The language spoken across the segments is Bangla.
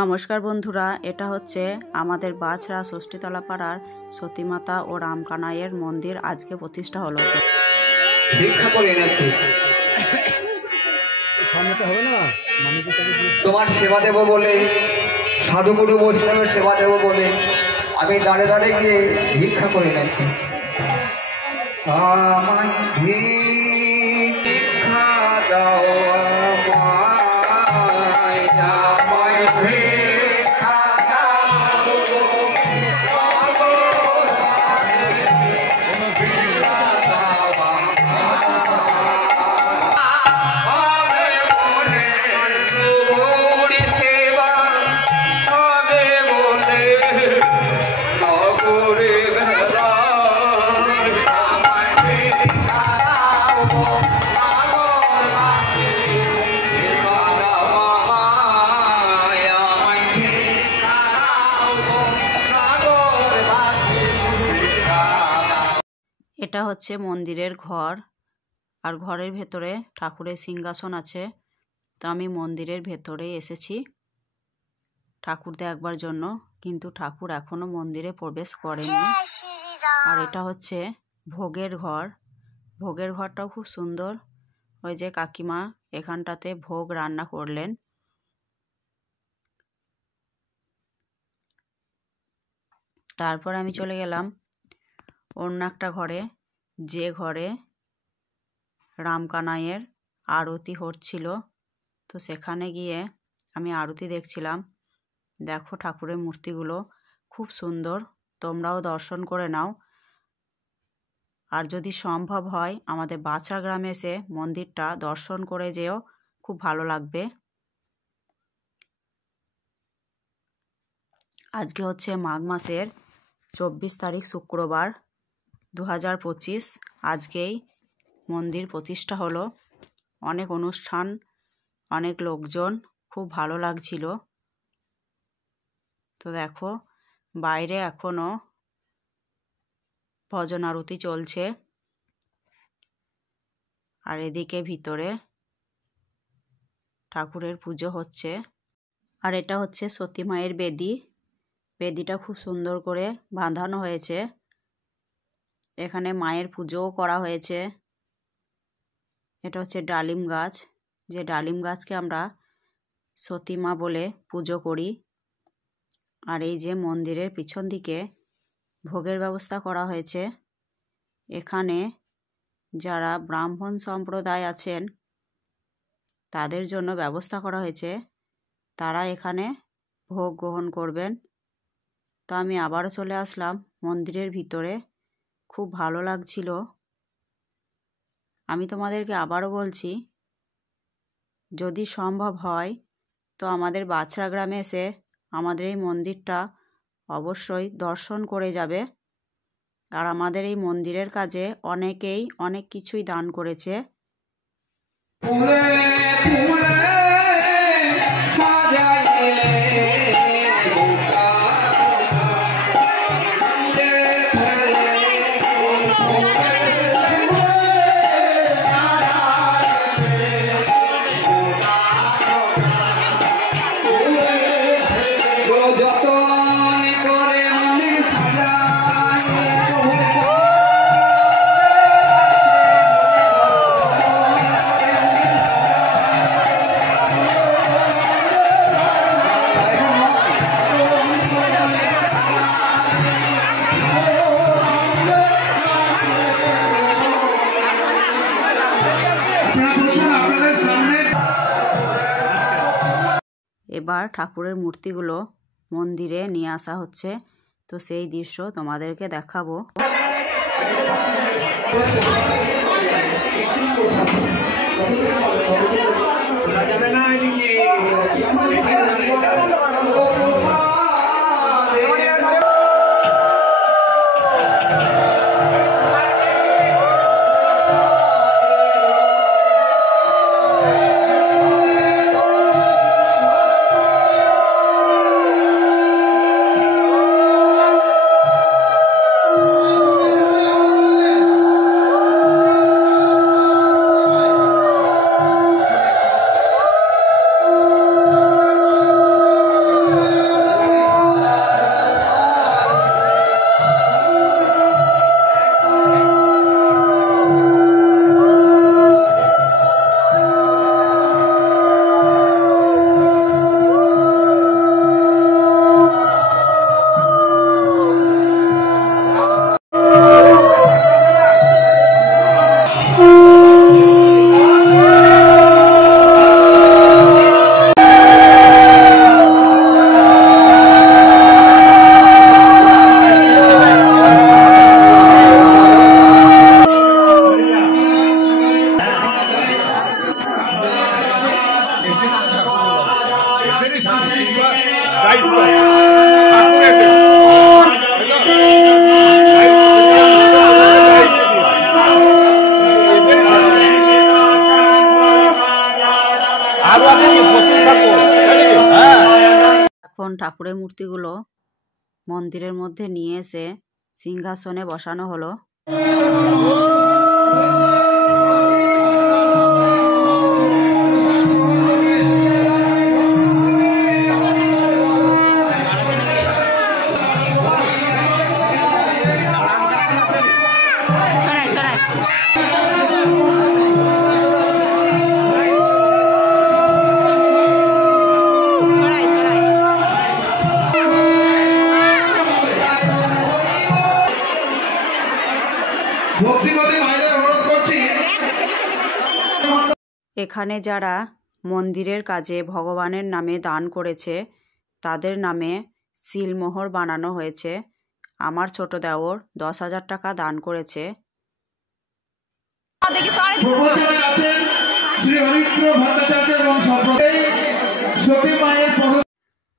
নমস্কার বন্ধুরা, এটা হচ্ছে আমাদের বাছড়া ষষ্ঠীতলা পাড়ার সতীমাতা ও রামকানাইয়ের মন্দির আজকে প্রতিষ্ঠা হলো। ভিক্ষা করে এনেছি, তোমার সেবা দেব বলে, সাধুগুরু বৈষ্ণবের সেবা দেব বলে আমি দাঁড়ে দাঁড়ে গিয়ে ভিক্ষা করে এনেছি। আমায় ভিক্ষা দাও, আমায় ভিক্ষা এটা হচ্ছে মন্দিরের ঘর, আর ঘরের ভেতরে ঠাকুরের সিংহাসন আছে। তো আমি মন্দিরের ভেতরে এসেছি ঠাকুর দেখবার জন্য, কিন্তু ঠাকুর এখনো মন্দিরে প্রবেশ করেনি। আর এটা হচ্ছে ভোগের ঘর। ভোগের ঘরটাও খুব সুন্দর। ওই যে কাকিমা এখানটাতে ভোগ রান্না করলেন। তারপর আমি চলে গেলাম অন্য একটা ঘরে, যে ঘরে রামকানাইয়ের আরতি হচ্ছিল। তো সেখানে গিয়ে আমি আরতি দেখছিলাম। দেখো ঠাকুরের মূর্তিগুলো খুব সুন্দর, তোমরাও দর্শন করে নাও। আর যদি সম্ভব হয় আমাদের বাছড়া গ্রামে এসে মন্দিরটা দর্শন করে যেও, খুব ভালো লাগবে। আজকে হচ্ছে মাঘ মাসের 24 তারিখ শুক্রবার 2025। আজকেই মন্দির প্রতিষ্ঠা হলো। অনেক অনুষ্ঠান, অনেক লোকজন, খুব ভালো লাগছিল। তো দেখো বাইরে এখনো ভজন আরতি চলছে, আর এদিকে ভিতরে ঠাকুরের পুজো হচ্ছে। আর এটা হচ্ছে সতী মায়ের বেদি। বেদিটা খুব সুন্দর করে বাঁধানো হয়েছে। এখানে মায়ের পুজোও করা হয়েছে। এটা হচ্ছে ডালিম গাছ, যে ডালিম গাছকে আমরা সতী মা বলে পুজো করি। আর এই যে মন্দিরের পিছন দিকে ভোগের ব্যবস্থা করা হয়েছে। এখানে যারা ব্রাহ্মণ সম্প্রদায় আছেন তাদের জন্য ব্যবস্থা করা হয়েছে, তারা এখানে ভোগ গ্রহণ করবেন। তো আমি আবারও চলে আসলাম মন্দিরের ভিতরে, খুব ভালো লাগছিল। আমি তোমাদেরকে আবারও বলছি, যদি সম্ভব হয় তো আমাদের বাছড়া গ্রামে এসে আমাদের এই মন্দিরটা অবশ্যই দর্শন করে যাবে। আর আমাদের এই মন্দিরের কাজে অনেকেই অনেক কিছুই দান করেছে। এবার ঠাকুরের মূর্তিগুলো মন্দিরে নিয়ে আসা হচ্ছে। তো সেই দৃশ্য তোমাদেরকে দেখাবো। এখন ঠাকুরের মূর্তিগুলো মন্দিরের মধ্যে নিয়ে এসে সিংহাসনে বসানো হলো। এখানে যারা মন্দিরের কাজে ভগবানের নামে দান করেছে তাদের নামে সিলমোহর বানানো হয়েছে। আমার ছোট দেওর 10,000 টাকা দান করেছে।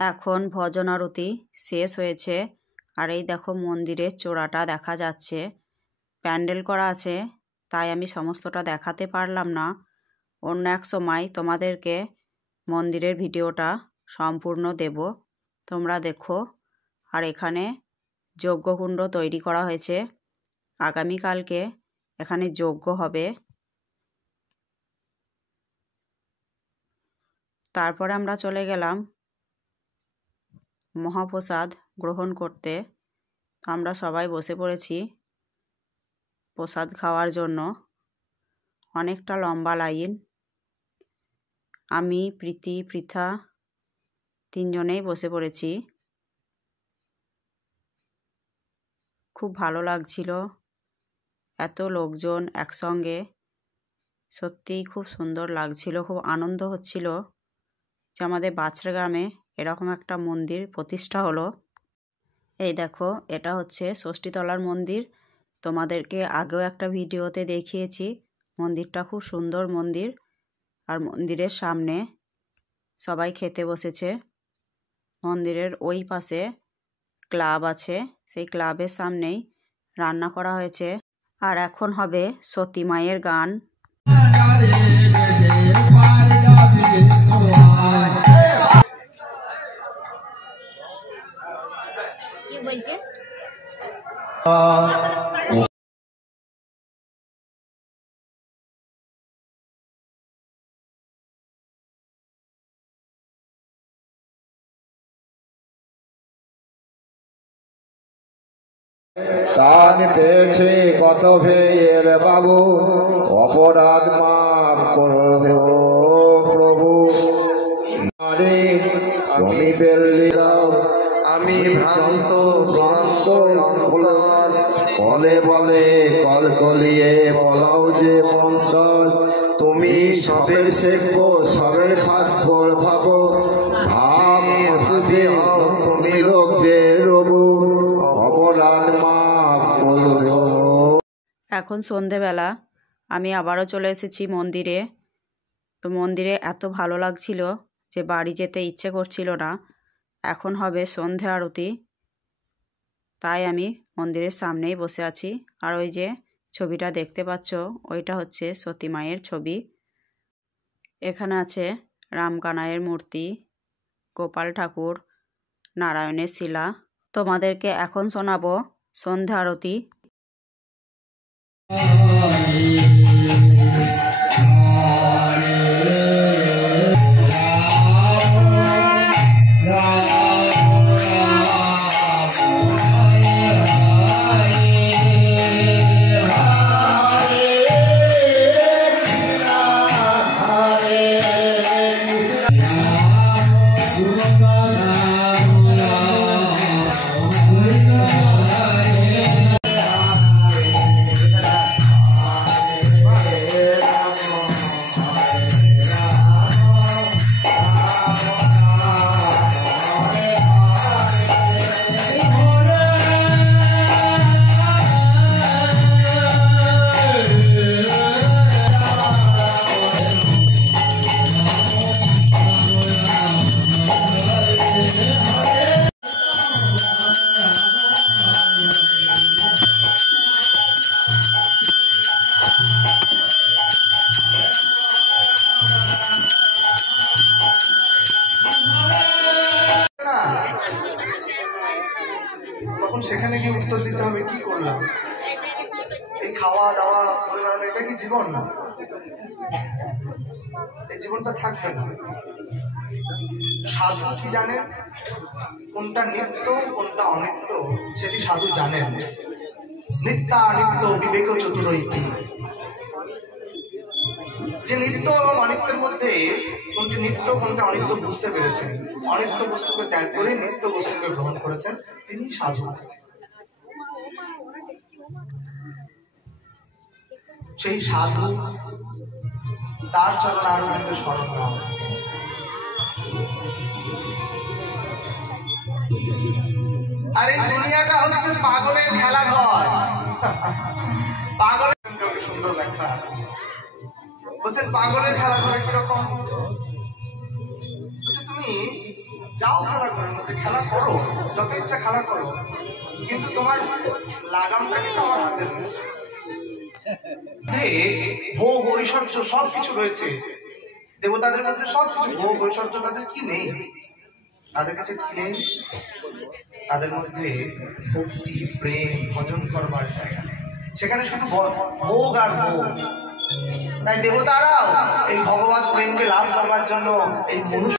এখন ভজন আরতি শেষ হয়েছে আর এই দেখো মন্দিরের চূড়াটা দেখা যাচ্ছে। প্যান্ডেল করা আছে তাই আমি সমস্তটা দেখাতে পারলাম না। অন্য এক সময় তোমাদেরকে মন্দিরের ভিডিওটা সম্পূর্ণ দেব, তোমরা দেখো। আর এখানে যজ্ঞকুণ্ড তৈরি করা হয়েছে, আগামীকালকে এখানে যজ্ঞ হবে। তারপরে আমরা চলে গেলাম মহাপ্রসাদ গ্রহণ করতে। আমরা সবাই বসে পড়েছি প্রসাদ খাওয়ার জন্য। অনেকটা লম্বা লাইন। আমি, প্রীতি, পৃথা 3 জনেই বসে পড়েছি। খুব ভালো লাগছিল এত লোকজন একসঙ্গে, সত্যিই খুব সুন্দর লাগছিল। খুব আনন্দ হচ্ছিল যে আমাদের বাছড়া গ্রামে এরকম একটা মন্দির প্রতিষ্ঠা হলো। এই দেখো এটা হচ্ছে ষষ্ঠীতলার মন্দির। তোমাদেরকে আগেও একটা ভিডিওতে দেখিয়েছি। মন্দিরটা খুব সুন্দর মন্দির। আর মন্দিরের সামনে সবাই খেতে বসেছে। মন্দিরের ওই পাশে ক্লাব আছে, সেই ক্লাবের সামনেই রান্না করা হয়েছে। আর এখন হবে সতী মায়ের গান। দান পেয়েছে কত ভেয়ের বাবু, অপরাধ মাফ করো প্রভু। আমি বেল্লিরাও, আমি ভ্রান্ত ভ্রান্ত অঙ্কুলার, বলে বলে কল কলিয়ে বলাও যে মন্ডল। তুমি সবের শেখবো, সবের খাদ্য ভাবো, ভাব মসজিদে হও তুমি রোগে রবু, অপরাধ মাফ করো। এখন সন্ধেবেলা আমি আবারও চলে এসেছি মন্দিরে। তো মন্দিরে এত ভালো লাগছিল যে বাড়ি যেতে ইচ্ছে করছিল না। এখন হবে সন্ধে আরতি, তাই আমি মন্দিরের সামনেই বসে আছি। আর ওই যে ছবিটা দেখতে পাচ্ছ ওইটা হচ্ছে সতী মায়ের ছবি। এখানে আছে রামকানাইয়ের মূর্তি, গোপাল ঠাকুর, নারায়ণের শিলা। তোমাদেরকে এখন শোনাবো সন্ধে আরতি। তখন সেখানে গিয়ে উত্তর দিতে হবে কি করলাম, এই খাওয়া দাওয়া করে বেড়ানো এটা কি জীবন না? এই জীবনটা থাকবে না। সাধু কি জানেন? কোনটা নিত্য কোনটা অনিত্য সেটি সাধু জানেন। নিত্যানিত্য বিবেক চতুরৈতি, যে নিত্য এবং অনিত্যের মধ্যে কোনটি নিত্য কোনটা অনিত্য বুঝতে পেরেছেন, অনিত্য বস্তুকে ত্যাগ করে নিত্য বস্তুকে গ্রহণ করেছেন, তিনি সাধু। সেই সাধু তার চরণ আরবিন্দে স্মরণ নাও। আর এই দুনিয়াটা হচ্ছে পাগলের খেলাঘর। পাগলের সুন্দর ব্যাখ্যা বলছেন, পাগলের খেলাঘরে কিরকম? বলছে তুমি যাও খেলাঘরের মধ্যে, খেলা করো, যত ইচ্ছা খেলা করো, কিন্তু তোমার লাগামটা কিন্তু আমার হাতে রয়েছে। ভোগ ঐশ্বর্য সবকিছু রয়েছে, দেবতাদের মধ্যে সবকিছু ভোগ ঐশ্বর্য, তাদের কি নেই? তাদের কাছে কি নেই? তাদের মধ্যে ভক্তি, প্রেম, ভজন করবার জায়গা নেই, সেখানে শুধু ভোগ আর ভোগ। তাই দেবতারাও এই ভগবত প্রেমকে লাভ করবার জন্য এই মনুষ্য